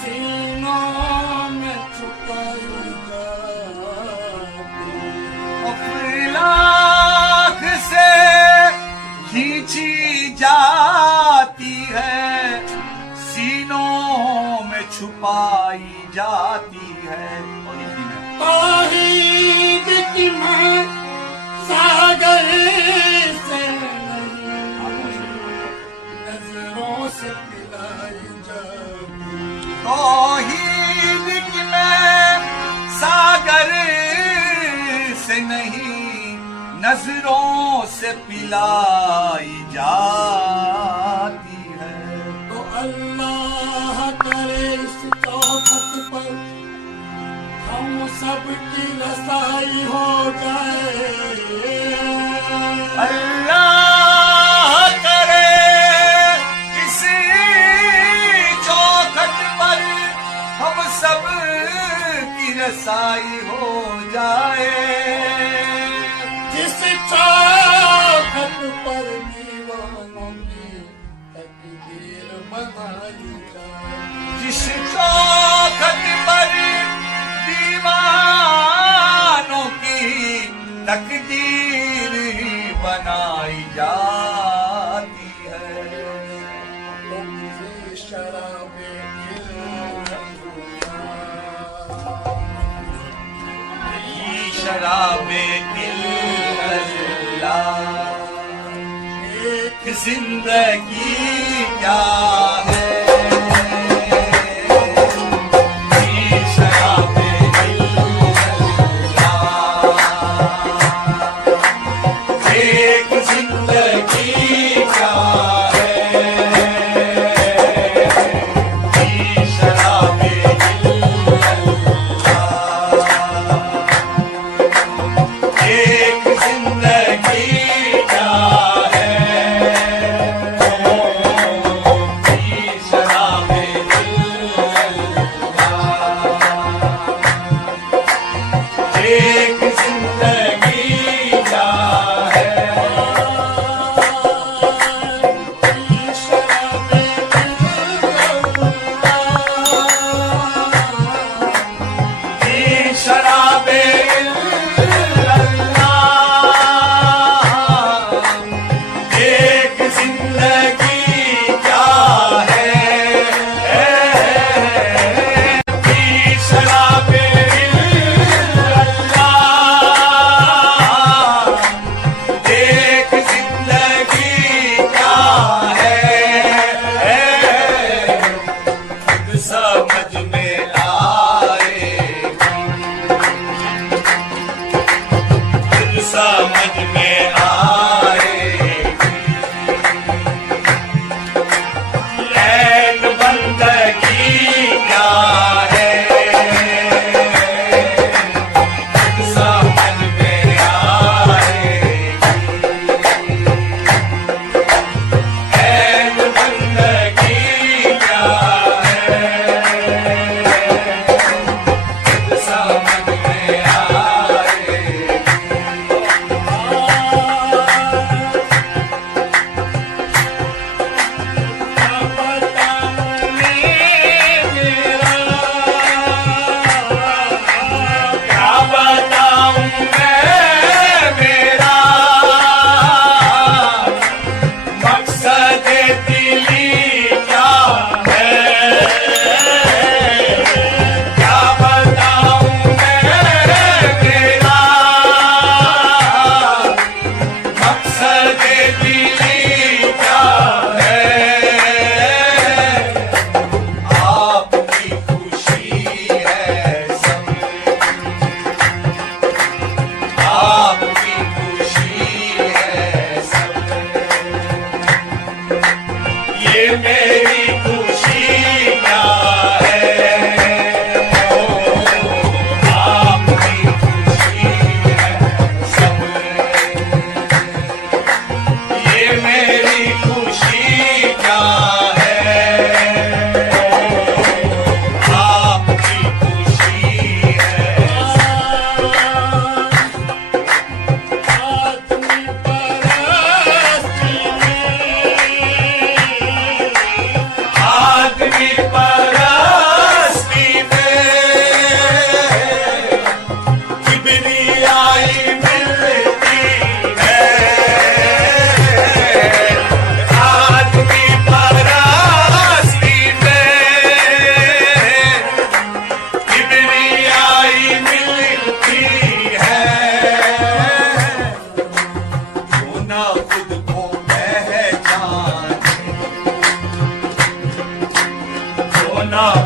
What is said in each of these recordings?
सीनों में छुपाई जाती, अफलाक से खींची जाती है, सीनों में छुपाई जाती है। तौहीद की मैं सागर से नजरों से पिलाई जाती, तौहीद की मैं सागर से नहीं, नजरों से पिलाई जाती है। तो अल्लाह करे इस चौखट पर हम सबकी रसाई हो जाए, अल्लाह करे इसी चौखट पर हम सब की रसाई हो जाए। जिस चौखट पर दीवानों की तकदीर बनाई जाए, जिस चौखट पर दीवानों की तकदीर बनाई जाती है। तुमसे शराबे शराबे इल्लल्लाह, एक जिंदगी क्या है, शराबे इल्लल्लाह, एक जिंदगी क्या है, शराबे एक जिंदगी क्या है, शराबे इल्लल्लाह, एक जिंदगी क्या है, शराबे शराबे एक जिंदगी क्या है, शराबे इल्लल्लाह, एक जिंदगी क्या है, खुद समझ में आएगी, खुद समझ में ऐन बंदगी क्या है, समझ में आएगी, ऐन बंदगी क्या है, समझ में आएगी।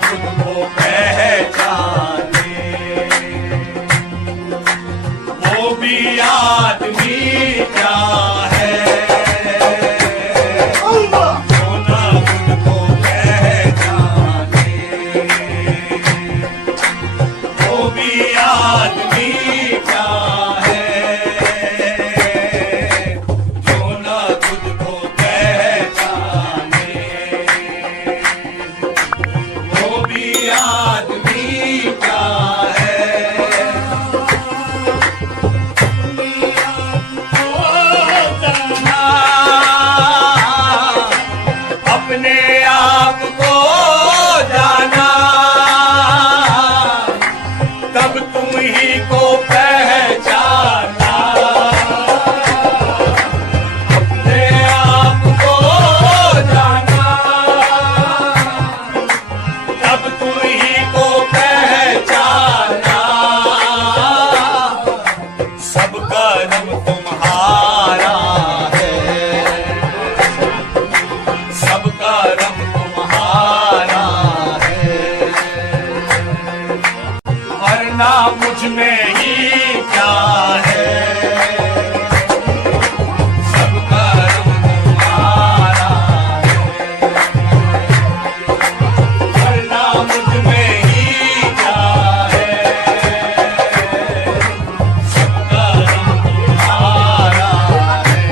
खुद को पहचाने, वो भी आदमी क्या है जो ना खुद को पहचाने, वो भी आदमी क्या है जो ना खुद को पहचाने, वो भी आदमी क्या है। अपने आप को जाना, तब तुम ही को पहचाना। अपने आप को जाना, तब तुम ही को पहचाना। सब कर्म तुम्हारा है, सब कर्म तुम्हारा है, वरना मुझ में ही क्या है। सब कर्म तुम्हारा है, वरना मुझ में ही क्या है। सब कर्म तुम्हारा है,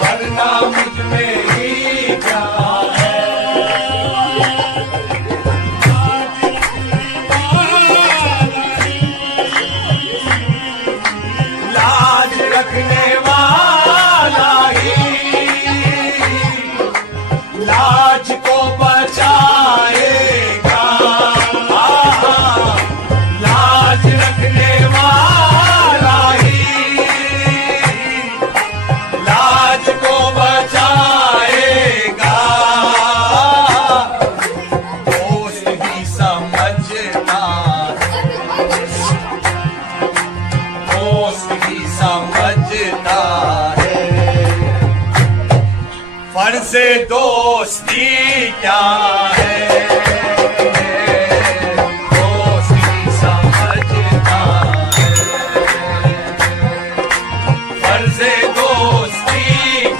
वरना मुझ में ही क्या है। लाज रखने वाला ही लाज को बचाएगा। लाज रखने वाला ही लाज को बचाएगा। दोस्त ही समझता है, दोस्त ही समझता है, फर्ज़ दोस्ती क्या है। दोस्त ही समझता है, फर्ज़ दोस्ती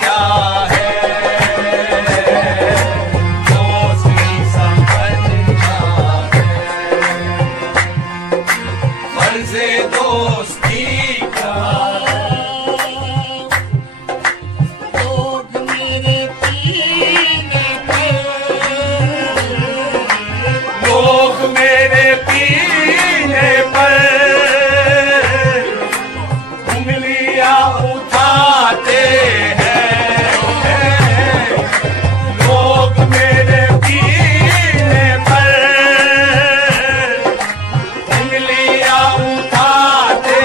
क्या है। दोस्त ही समझता है, फर्ज़ दोस्ती क्या है। लोग मेरे पीने पर, लोग मेरे पीने पर उंगलियां उठाते हैं। लोग मेरे पीने पर उंगलियां उठाते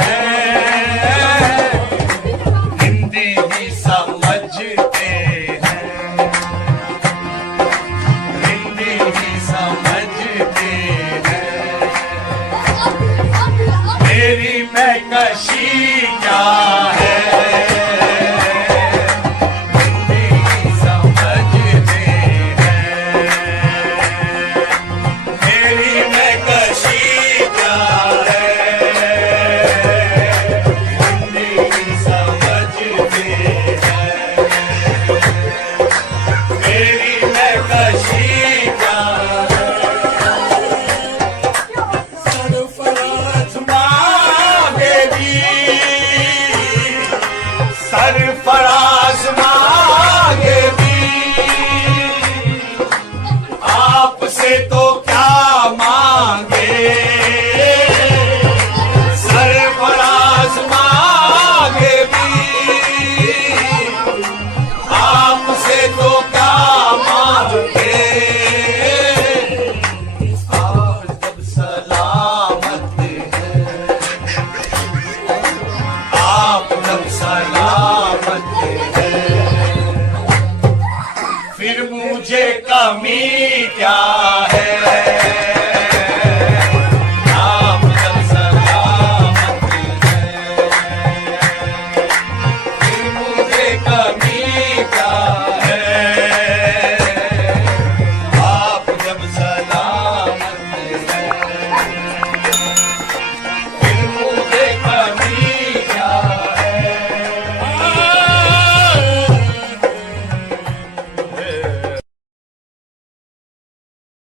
हैं। हिंदी ही समझते हैं, हिंदी ही समझते हैं। मेरी महकशी क्या है। हिंदी ही समझते हैं, मेरी महकशी क्या है। हिंदी ही समझते हैं, मेरी महकशी क्या है। सरफराज मांगे भी, सरफराज मांगे भी, आपसे तो क्या मांगे। सरफराज मांगे भी, आपसे तो क्या मांगे। आप जब सलामत हैं, आप जब सलामत हैं, फिर मुझे कमी क्या है।